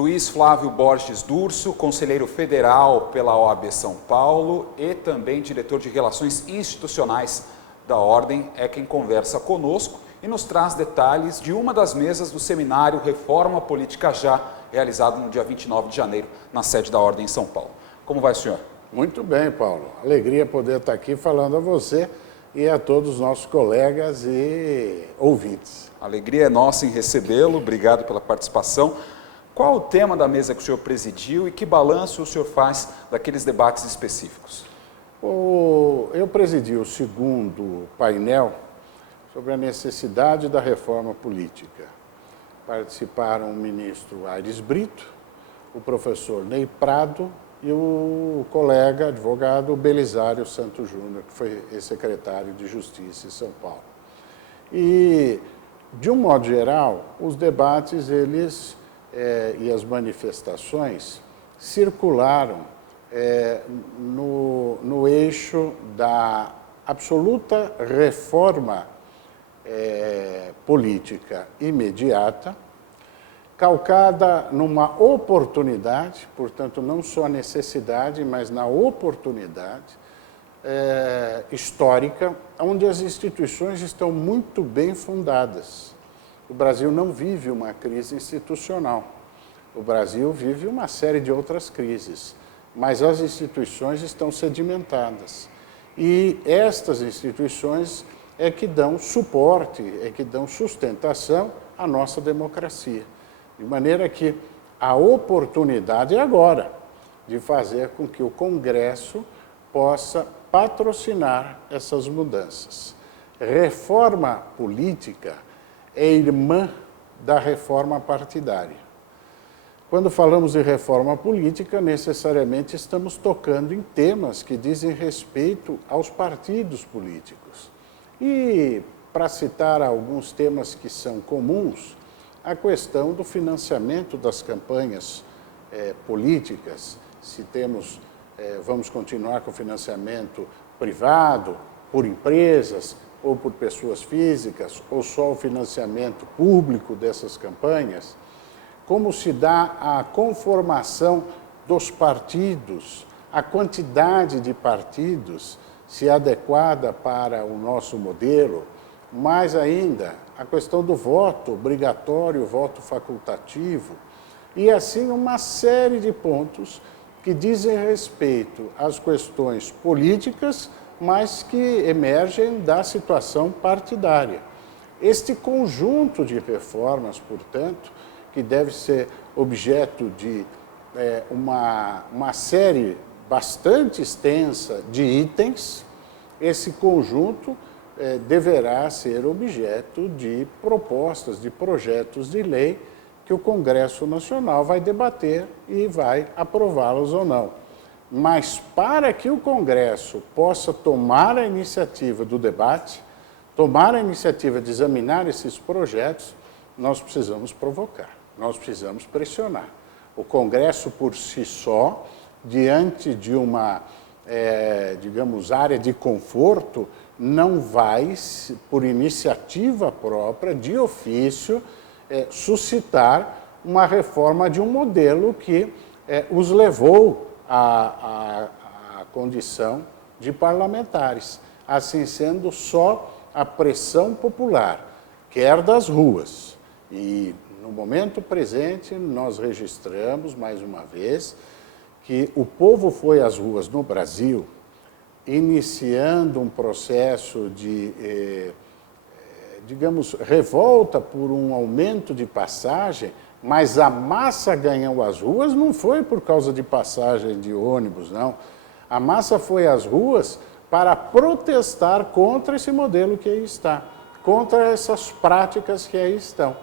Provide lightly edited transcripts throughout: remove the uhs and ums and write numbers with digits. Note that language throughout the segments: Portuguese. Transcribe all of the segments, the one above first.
Luiz Flávio Borges Durso, conselheiro federal pela OAB São Paulo e também diretor de Relações Institucionais da Ordem, é quem conversa conosco e nos traz detalhes de uma das mesas do seminário Reforma Política Já, realizado no dia 29 de janeiro, na sede da Ordem em São Paulo. Como vai, senhor? Muito bem, Paulo. Alegria poder estar aqui falando a você e a todos os nossos colegas e ouvintes. A alegria é nossa em recebê-lo, obrigado pela participação. Qual o tema da mesa que o senhor presidiu e que balanço o senhor faz daqueles debates específicos? Eu presidi o segundo painel sobre a necessidade da reforma política. Participaram o ministro Aires Brito, o professor Ney Prado e o colega advogado Belisário Santos Júnior, que foi secretário de Justiça em São Paulo. E, de um modo geral, os debates e as manifestações circularam no eixo da absoluta reforma política imediata, calcada numa oportunidade, portanto, não só a necessidade, mas na oportunidade histórica, onde as instituições estão muito bem fundadas. O Brasil não vive uma crise institucional. O Brasil vive uma série de outras crises, mas as instituições estão sedimentadas. E estas instituições é que dão suporte, é que dão sustentação à nossa democracia. De maneira que a oportunidade é agora de fazer com que o Congresso possa patrocinar essas mudanças. Reforma política é irmã da reforma partidária. Quando falamos de reforma política, necessariamente estamos tocando em temas que dizem respeito aos partidos políticos. E, para citar alguns temas que são comuns, a questão do financiamento das campanhas políticas, se vamos continuar com o financiamento privado, por empresas, ou por pessoas físicas, ou só o financiamento público dessas campanhas, como se dá a conformação dos partidos, a quantidade de partidos, se é adequada para o nosso modelo, mais ainda a questão do voto obrigatório, voto facultativo, e assim uma série de pontos que dizem respeito às questões políticas, mas que emergem da situação partidária. Este conjunto de reformas, portanto, que deve ser objeto de uma série bastante extensa de itens, esse conjunto deverá ser objeto de propostas, de projetos de lei que o Congresso Nacional vai debater e vai aprová-los ou não. Mas para que o Congresso possa tomar a iniciativa do debate, tomar a iniciativa de examinar esses projetos, nós precisamos provocar, nós precisamos pressionar. O Congresso por si só, diante de uma, digamos, área de conforto, não vai, por iniciativa própria, de ofício, suscitar uma reforma de um modelo que os levou à condição de parlamentares. Assim sendo, só a pressão popular, quer das ruas. E, no momento presente, nós registramos, mais uma vez, que o povo foi às ruas no Brasil, iniciando um processo de, digamos, revolta por um aumento de passagem, mas a massa ganhou as ruas não foi por causa de passagem de ônibus, não. A massa foi às ruas para protestar contra esse modelo que aí está, contra essas práticas que aí estão.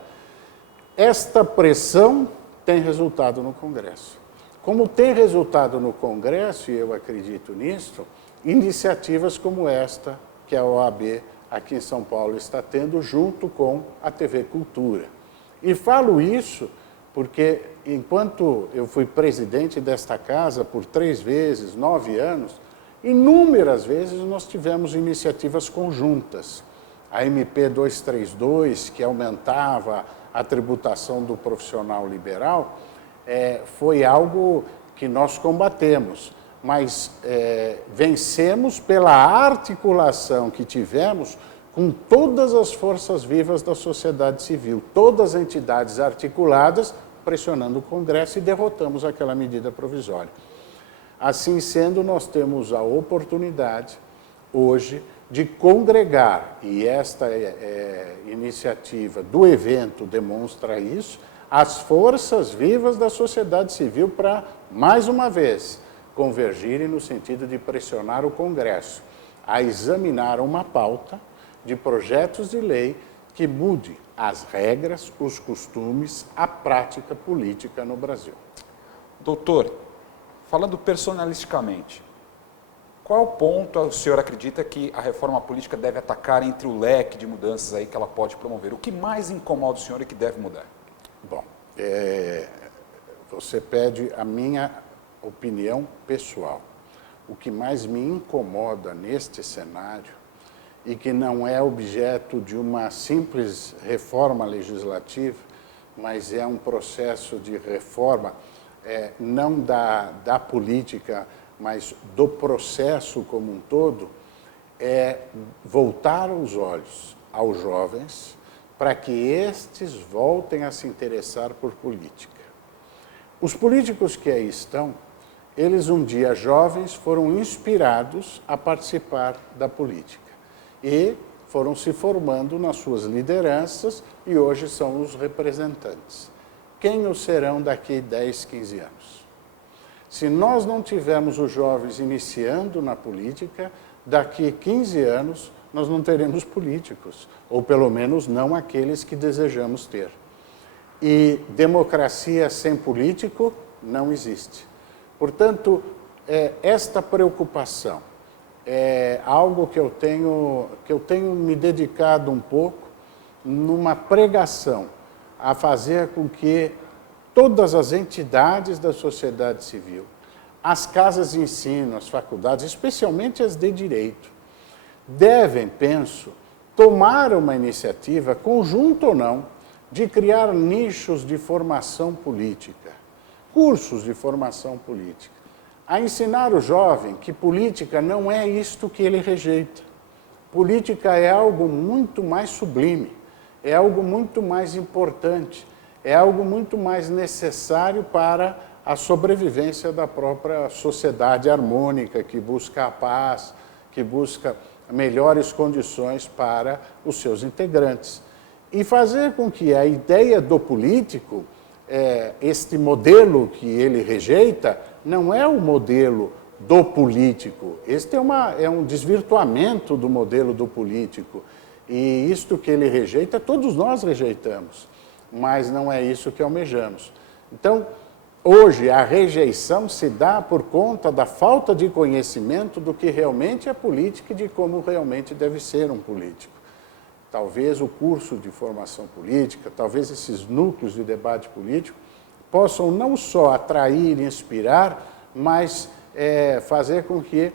Esta pressão tem resultado no Congresso. Como tem resultado no Congresso, e eu acredito nisso, iniciativas como esta que a OAB aqui em São Paulo está tendo junto com a TV Cultura. E falo isso porque, enquanto eu fui presidente desta casa por 3 vezes, 9 anos, inúmeras vezes nós tivemos iniciativas conjuntas. A MP 232, que aumentava a tributação do profissional liberal, foi algo que nós combatemos, mas vencemos pela articulação que tivemos com todas as forças vivas da sociedade civil, todas as entidades articuladas, pressionando o Congresso e derrotamos aquela medida provisória. Assim sendo, nós temos a oportunidade, hoje, de congregar, e esta iniciativa do evento demonstra isso, as forças vivas da sociedade civil para, mais uma vez, convergirem no sentido de pressionar o Congresso a examinar uma pauta de projetos de lei que mude as regras, os costumes, a prática política no Brasil. Doutor, falando personalisticamente, qual ponto o senhor acredita que a reforma política deve atacar entre o leque de mudanças aí que ela pode promover? O que mais incomoda o senhor e que deve mudar? Bom, você pede a minha opinião pessoal. O que mais me incomoda neste cenário e que não é objeto de uma simples reforma legislativa, mas é um processo de reforma não da política, mas do processo como um todo, é voltar os olhos aos jovens para que estes voltem a se interessar por política. Os políticos que aí estão, eles um dia jovens foram inspirados a participar da política e foram se formando nas suas lideranças e hoje são os representantes. Quem o serão daqui 10, 15 anos? Se nós não tivermos os jovens iniciando na política, daqui 15 anos nós não teremos políticos, ou pelo menos não aqueles que desejamos ter. E democracia sem político não existe. Portanto, esta preocupação é algo que eu tenho me dedicado um pouco numa pregação a fazer com que todas as entidades da sociedade civil, as casas de ensino, as faculdades, especialmente as de direito, devem, penso, tomar uma iniciativa, conjunta ou não, de criar nichos de formação política, cursos de formação política, a ensinar o jovem que política não é isto que ele rejeita. Política é algo muito mais sublime, é algo muito mais importante, é algo muito mais necessário para a sobrevivência da própria sociedade harmônica, que busca a paz, que busca melhores condições para os seus integrantes. E fazer com que a ideia do político, este modelo que ele rejeita, não é o modelo do político. Este é um desvirtuamento do modelo do político. E isto que ele rejeita, todos nós rejeitamos, mas não é isso que almejamos. Então, hoje, a rejeição se dá por conta da falta de conhecimento do que realmente é política e de como realmente deve ser um político. Talvez o curso de formação política, talvez esses núcleos de debate político, possam não só atrair e inspirar, mas fazer com que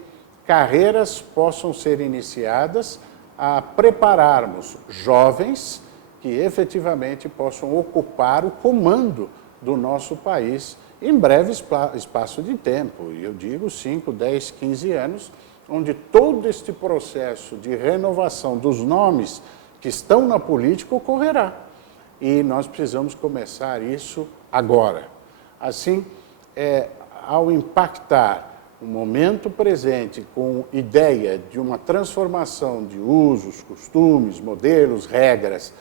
carreiras possam ser iniciadas a prepararmos jovens que efetivamente possam ocupar o comando do nosso país em breve espaço de tempo. E eu digo 5, 10, 15 anos, onde todo este processo de renovação dos nomes que estão na política ocorrerá. E nós precisamos começar isso agora. Assim, ao impactar o momento presente com ideia de uma transformação de usos, costumes, modelos, regras,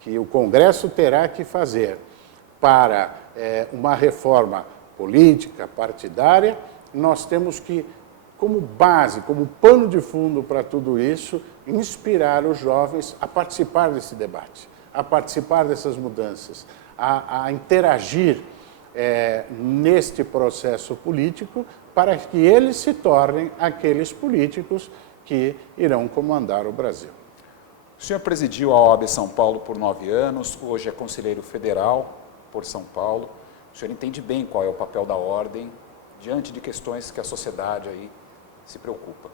que o Congresso terá que fazer para uma reforma política, partidária, nós temos que, como base, como pano de fundo para tudo isso, inspirar os jovens a participar desse debate, a participar dessas mudanças, a interagir neste processo político para que eles se tornem aqueles políticos que irão comandar o Brasil. O senhor presidiu a OAB São Paulo por 9 anos, hoje é conselheiro federal por São Paulo. O senhor entende bem qual é o papel da ordem diante de questões que a sociedade aí se preocupa.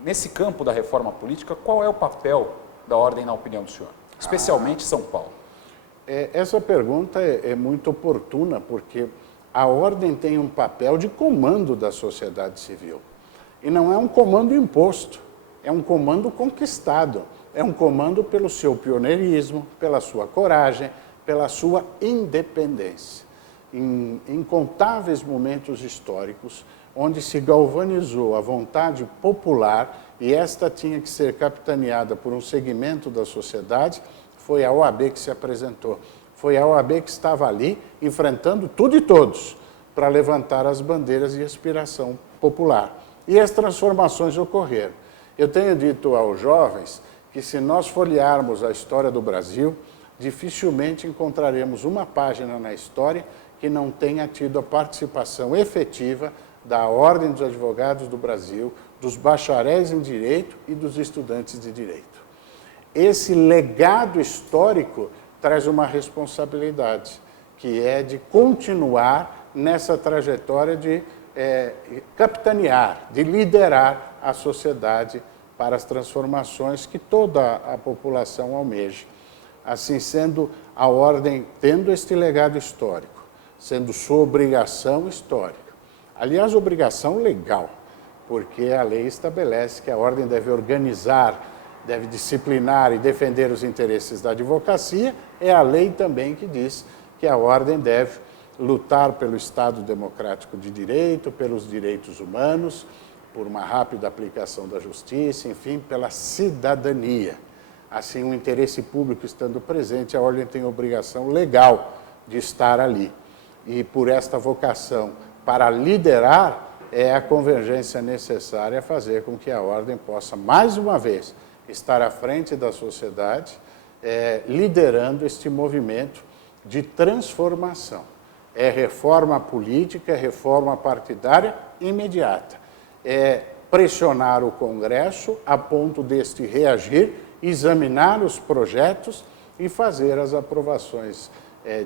Nesse campo da reforma política, qual é o papel da ordem na opinião do senhor? Especialmente São Paulo. Essa pergunta é muito oportuna, porque a ordem tem um papel de comando da sociedade civil. E não é um comando imposto, é um comando conquistado. É um comando pelo seu pioneirismo, pela sua coragem, pela sua independência. Em incontáveis momentos históricos, onde se galvanizou a vontade popular, e esta tinha que ser capitaneada por um segmento da sociedade, foi a OAB que se apresentou. Foi a OAB que estava ali, enfrentando tudo e todos, para levantar as bandeiras de aspiração popular. E as transformações ocorreram. Eu tenho dito aos jovens que, se nós folhearmos a história do Brasil, dificilmente encontraremos uma página na história que não tenha tido a participação efetiva da Ordem dos Advogados do Brasil, dos bacharéis em Direito e dos estudantes de Direito. Esse legado histórico traz uma responsabilidade, que é de continuar nessa trajetória de capitanear, de liderar a sociedade para as transformações que toda a população almeja. Assim sendo, a Ordem, tendo este legado histórico, sendo sua obrigação histórica, aliás, obrigação legal, porque a lei estabelece que a Ordem deve organizar, deve disciplinar e defender os interesses da advocacia, é a lei também que diz que a Ordem deve lutar pelo Estado democrático de direito, pelos direitos humanos, por uma rápida aplicação da justiça, enfim, pela cidadania. Assim, o interesse público estando presente, a Ordem tem obrigação legal de estar ali. E por esta vocação para liderar, é a convergência necessária a fazer com que a Ordem possa, mais uma vez, estar à frente da sociedade, liderando este movimento de transformação. É reforma política, é reforma partidária imediata. É pressionar o Congresso a ponto deste reagir, examinar os projetos e fazer as aprovações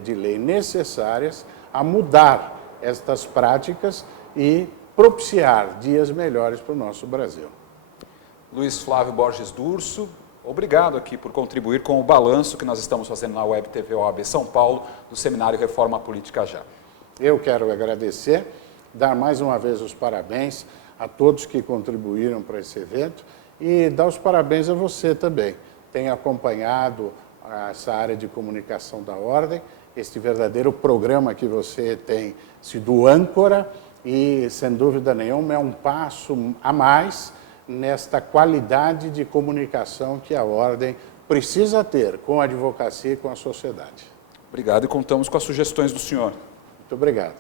de lei necessárias a mudar estas práticas e propiciar dias melhores para o nosso Brasil. Luiz Flávio Borges Durso, obrigado aqui por contribuir com o balanço que nós estamos fazendo na Web TV OAB São Paulo, do Seminário Reforma Política Já. Eu quero agradecer, dar mais uma vez os parabéns a todos que contribuíram para esse evento e dar os parabéns a você também. Tem acompanhado essa área de comunicação da Ordem, este verdadeiro programa que você tem sido âncora e, sem dúvida nenhuma, é um passo a mais nesta qualidade de comunicação que a Ordem precisa ter com a advocacia e com a sociedade. Obrigado e contamos com as sugestões do senhor. Muito obrigado.